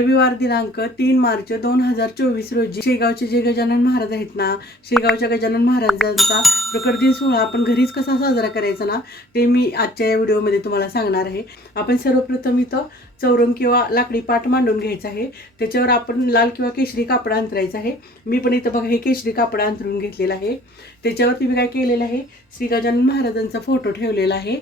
रविवार दिनांक 3 मार्च 2024 रोजी शेगावचे जे गजानन महाराज आहेत ना, शेगावच्या गजानन महाराजांचा प्रकट दिन सोहळा आपण घरीच कसा साजरा करायचा ना, ते मी आजच्या या व्हिडिओमध्ये तुम्हाला सांगणार आहे. आपण सर्वप्रथम इथं चौरंग किंवा लाकडी पाट मांडून घ्यायचा आहे. त्याच्यावर आपण लाल किंवा केशरी कापड अंतरायचं आहे. मी पण इथं बघा हे केशरी कापड अंतरून घेतलेलं आहे. त्याच्यावरती मी काय केलेलं आहे, श्री गजानन महाराजांचा फोटो ठेवलेला आहे.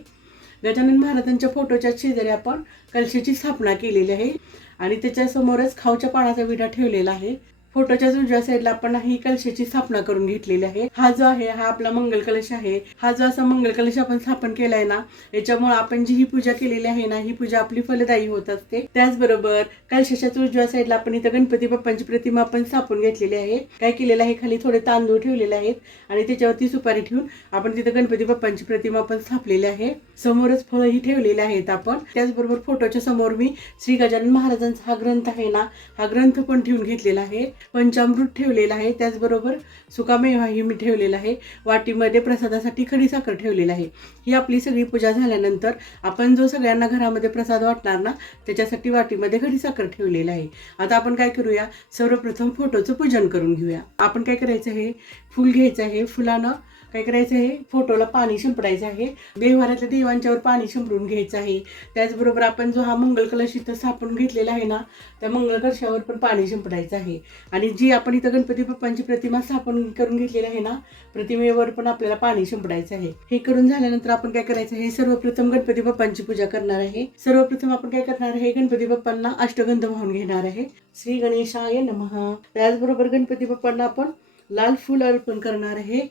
गजानन महाराजांच्या फोटोच्या शेजारी आपण कलशाची स्थापना केलेली आहे आणि त्याच्यासमोरच खाऊच्या पानाचा विडा ठेवलेला आहे. फोटोच्या उजव्या साईडला आपण ही कलशाची स्थापना करून घेतलेली आहे. हा जो आहे हा आपला मंगल कलश आहे. हा जो असा मंगल कलश आपण स्थापन केलाय ना, याच्यामुळे आपण जी ही पूजा केलेली आहे ना, ही पूजा आपली फलदायी होत असते. त्याचबरोबर कलशाच्या उजव्या साईडला आपण इथं गणपती बाप्पांची प्रतिमा आपण स्थापन घेतलेली आहे. काय केलेलं आहे, खाली थोडे तांदूळ ठेवलेले आहेत आणि त्याच्यावरती सुपारी ठेवून आपण तिथं गणपती बाप्पांची प्रतिमा आपण स्थापलेली आहे. समोरच फळंही ठेवलेले आहेत आपण. त्याचबरोबर फोटोच्या समोर मी श्री गजानन महाराजांचा हा ग्रंथ आहे ना, हा ग्रंथ पण ठेवून घेतलेला आहे. पंचामृत ठेवलेला आहे. त्याचबरोबर सुकामेवाही मी ठेवलेला आहे. वाटीमध्ये प्रसादासाठी खडी साखर ठेवलेला आहे. ही आपली सगळी पूजा झाल्यानंतर आपण जो सगळ्यांना घरामध्ये प्रसाद वाटणार ना, त्याच्यासाठी वाटीमध्ये खडी साखर ठेवलेला आहे. आता आपण काय करूया, सर्वप्रथम फोटोचं पूजन करून घेऊया. आपण काय करायचं आहे, फुल घ्यायचं आहे. फुलानं काय करायचं आहे, फोटोला पाणी शिंपडायचं आहे. देवाऱ्यातल्या देवांच्यावर पाणी शिंपडून घ्यायचं आहे. त्याचबरोबर आपण जो हा मंगल कलश इथं स्थापन घेतलेला आहे ना, त्या मंगल कलशावर पण पाणी शिंपडायचं आहे. आणि जी आपण इथं गणपती बाप्पांची प्रतिमा स्थापन करून घेतलेली आहे ना, प्रतिमेवर पण आपल्याला पाणी शिंपडायचं आहे. हे करून झाल्यानंतर आपण काय करायचं आहे, सर्वप्रथम गणपती बाप्पांची पूजा करणार आहे. सर्वप्रथम आपण काय करणार आहे, गणपती बाप्पांना अष्टगंध वाहून घेणार आहे. श्री गणेशाय नमः. त्याचबरोबर गणपती बाप्पांना आपण लाल फुल अर्पण करणार आहे.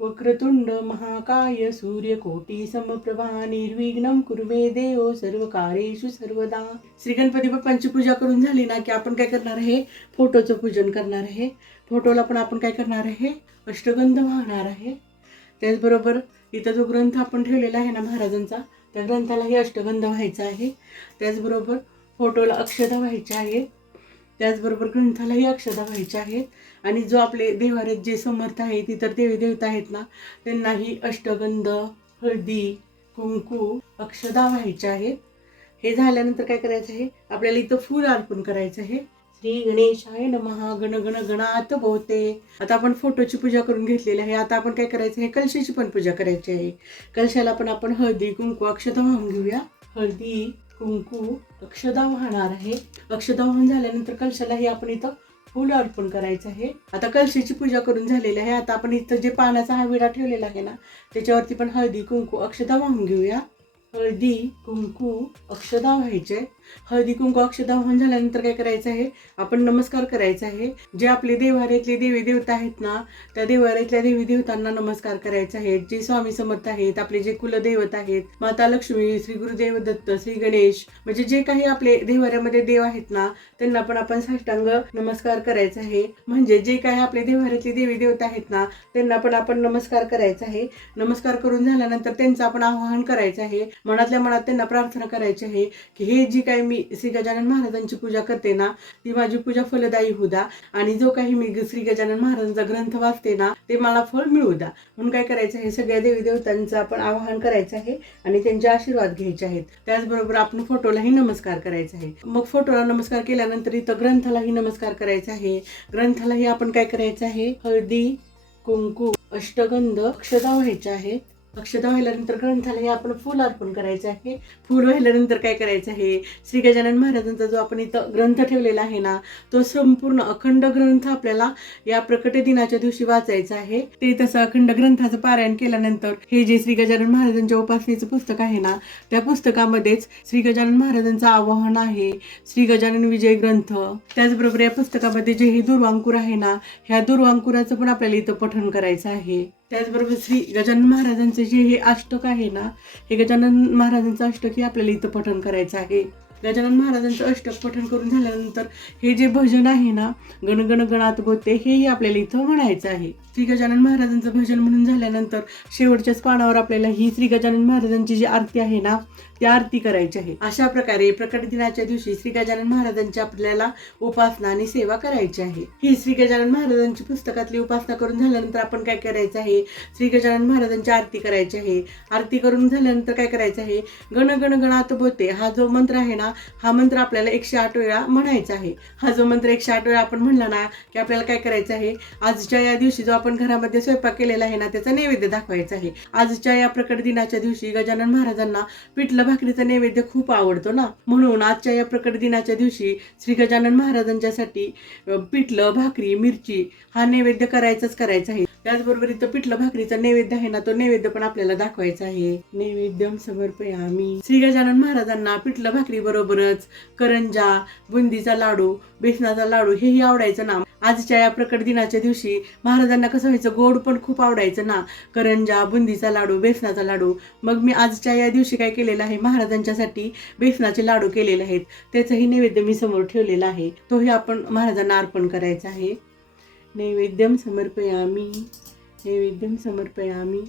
वक्रतुंड महाकाय सूर्यकोटी समप्रभा निर्विघ्नं कुरु मे देव सर्व कार्येषु सर्वदा. श्री गणपती बाप्पांची पूजा करून झाली ना की आपण काय करणार आहे, फोटोचं पूजन करणार आहे. फोटोला पण आपण काय करणार आहे, अष्टगंध वाहणार आहे. त्याचबरोबर इथं जो ग्रंथ आपण ठेवलेला आहे ना महाराजांचा, त्या ग्रंथालाही अष्टगंध व्हायचा आहे. त्याचबरोबर फोटोला अक्षता व्हायच्या आहेत. त्याचबरोबर ग्रंथालाही अक्षता व्हायच्या आहेत. आणि जो आपले देवाऱ्यात जे समर्थ आहेत, इतर देवी देवता आहेत ना, त्यांनाही अष्टगंध, हळदी, कुंकू, अक्षता व्हायच्या आहेत. हे झाल्यानंतर काय करायचं आहे, आपल्याला इथं फूल अर्पण करायचं आहे. श्री गणेशाय नमः. गण गण गणात बोते. आता आपण फोटोची पूजा करून घेतलेली आहे. आता आपण काय करायचं आहे, कलशाची पण पूजा करायची आहे. कलशाला पण आपण हळदी, कुंकू, अक्षता वाहून घेऊया. हळदी, कुंकू, अक्षता वाहणार आहे. अक्षता वाहून झाल्यानंतर कलशालाही आपण इथं फूल अर्पण करायचं आहे. आता कलशाची पूजा करून झालेली आहे. आता आपण इथं जे पानाचा हा विडा ठेवलेला आहे ना, त्याच्यावरती पण हळदी, कुंकू, अक्षता वाहून घेऊया. हळदी, कुंकू, अक्षता व्हायचे. हळदी, कुंकू, अक्षता वाहून झाल्यानंतर काय करायचं आहे, आपण नमस्कार करायचा आहे. जे आपले देवाऱ्यातले देवी देवता आहेत ना, त्या देवाऱ्यातल्या देवी देवतांना नमस्कार करायचा आहे. जे स्वामी समर्थ आहेत, आपले जे कुलदैवत आहेत, माता लक्ष्मी, श्री गुरुदेव दत्त, श्री गणेश, म्हणजे जे काही आपले देवाऱ्यामध्ये देव आहेत ना, त्यांना पण आपण साष्टांग नमस्कार करायचा आहे. म्हणजे जे काही आपले देवाऱ्यातले देवी देवता आहेत ना, त्यांना पण आपण नमस्कार करायचा आहे. नमस्कार करून झाल्यानंतर त्यांचं आपण आवाहन करायचं आहे. मनातल्या मनात त्यांना प्रार्थना करायची आहे की हे जी काही मी श्री गजानन महाराजांची पूजा करते ना, ती माझी पूजा फलदायी होऊ द्या. आणि जो काही मी श्री गजानन महाराजांचा ग्रंथ वाचते ना, ते मला फळ मिळू द्या. म्हणून काय करायचं आहे, सगळ्या देवी देवतांचं आपण आवाहन करायचं आहे आणि त्यांचे आशीर्वाद घ्यायचे आहेत. त्याचबरोबर आपण फोटोलाही नमस्कार करायचा आहे. मग फोटोला नमस्कार केल्यानंतर इथं ग्रंथालाही नमस्कार करायचा आहे. ग्रंथालाही आपण काय करायचं आहे, हळदी, कुंकू, अष्टगंध, अक्षता व्हायच्या आहेत. अक्षता व्हायल्यानंतर ग्रंथालाही आपण फूल अर्पण करायचं आहे. फूल व्हायल्यानंतर काय करायचं आहे, श्री गजानन महाराजांचा जो आपण इथं ग्रंथ ठेवलेला आहे ना, तो संपूर्ण अखंड ग्रंथ आपल्याला या प्रकट दिनाच्या दिवशी वाचायचा आहे. ते तसं अखंड ग्रंथाचं पारायण केल्यानंतर हे जे श्री गजानन महाराजांच्या उपासनेचं पुस्तक आहे ना, त्या पुस्तकामध्येच श्री गजानन महाराजांचं आवाहन आहे, श्री गजानन विजय ग्रंथ. त्याचबरोबर या पुस्तकामध्ये जे हे दुर्वांकुर आहे ना, ह्या दुर्वांकुराचं पण आपल्याला इथं पठण करायचं आहे. त्याचबरोबर श्री गजानन महाराजांचे जे हे अष्टक आहे ना, हे गजानन महाराजांचं अष्टक हे आपल्याला इथं पठण करायचं आहे. गजानन महाराजांचं अष्टक पठण करून झाल्यानंतर हे जे भजन आहे ना, गण गण गणात बोते, हेही आपल्याला इथं म्हणायचं आहे. श्री गजानन महाराजांचं भजन म्हणून झाल्यानंतर शेवटच्याच पानावर आपल्याला ही श्री गजानन महाराजांची जी आरती आहे ना ती आरती करायची आहे. अशा प्रकारे प्रकट दिनाच्या दिवशी श्री गजानन महाराजांची आपल्याला उपासना आणि सेवा करायची आहे. ही श्री गजानन महाराजांची पुस्तकातली उपासना करून झाल्यानंतर आपण काय करायचं आहे, श्री गजानन महाराजांची आरती करायची आहे. आरती करून झाल्यानंतर काय करायचं आहे, गण गण गणात बोते हा जो मंत्र आहे ना, हा मंत्र आपल्याला 108 वेळा म्हणायचा आहे. हा जो मंत्र 108 वेळा आपण म्हणला ना की आपल्याला काय करायचं आहे, आजच्या या दिवशी जो आपण घरामध्ये स्वयंपाक केलेला आहे ना त्याचा नैवेद्य दाखवायचा आहे. आजच्या या प्रकट दिनाच्या दिवशी गजानन महाराजांना पिठलं भाकरीचा नैवेद्य खूप आवडतो ना, म्हणून आजच्या या प्रकट दिनाच्या दिवशी श्री गजानन महाराजांच्यासाठी पिठलं भाकरी मिरची हा नैवेद्य करायचा आहे. त्याचबरोबर इथं पिठलं भाकरीचा नैवेद्य आहे ना, तो नैवेद्य पण आपल्याला दाखवायचा आहे. नैवेद्यम समर्पयामी. श्री गजानन महाराजांना पिठलं भाकरी बरोबरच करंजा, बुंदीचा लाडू, बेसनाचा लाडू हेही आवडायचं ना. आजच्या या प्रकट दिनाच्या दिवशी महाराजांना कसं व्हायचं, गोड पण खूप आवडायचं ना, करंजा, बुंदीचा लाडू, बेसनाचा लाडू. मग मी आजच्या या दिवशी काय केलेलं आहे, महाराजांच्यासाठी बेसनाचे लाडू केलेले आहेत. त्याचंही नैवेद्य मी समोर ठेवलेला आहे. तोही आपण महाराजांना अर्पण करायचा आहे. नैवेद्यम समर्पयामी, नैवेद्यम समर्पयामी.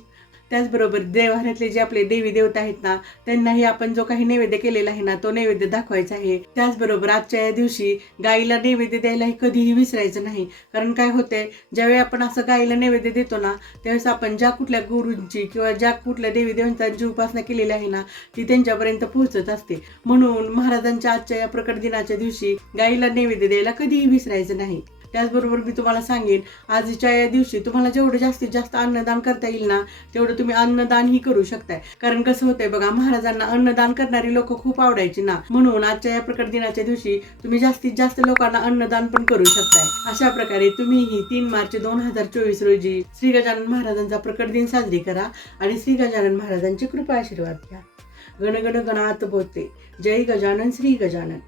त्याचबरोबर देवघरातले जे आपले देवी देवता आहेत ना, त्यांनाही आपण जो काही नैवेद्य केलेला आहे ना तो नैवेद्य दाखवायचा आहे. त्याचबरोबर आजच्या या दिवशी गाईला नैवेद्य द्यायलाही कधीही विसरायचं नाही. कारण काय होतंय, ज्यावेळी आपण असं गाईला नैवेद्य देतो ना, त्यावेळेस आपण ज्या कुठल्या गुरूंची किंवा ज्या कुठल्या देवी देवतांची उपासना केलेली आहे ना ती त्यांच्यापर्यंत पोहोचत असते. म्हणून महाराजांच्या आजच्या या प्रकट दिनाच्या दिवशी गाईला नैवेद्य द्यायला कधीही विसरायचं नाही. त्याचबरोबर मी तुम्हाला सांगेन, आजच्या या दिवशी तुम्हाला जेवढं जास्तीत जास्त अन्नदान करता येईल ना तेवढं तुम्ही अन्नदानही करू शकताय. कारण कसं होतंय बघा, महाराजांना अन्नदान करणारी लोक खूप आवडायची ना, म्हणून आजच्या या प्रकट दिनाच्या दिवशी तुम्ही जास्तीत जास्त लोकांना अन्नदान पण करू शकताय. अशा प्रकारे तुम्हीही 3 मार्च 2024 रोजी श्री गजानन महाराजांचा प्रकट दिन साजरी करा आणि श्री गजानन महाराजांचे कृपा आशीर्वाद घ्या. गण गण गणात बोलते. जय गजानन श्री गजानन.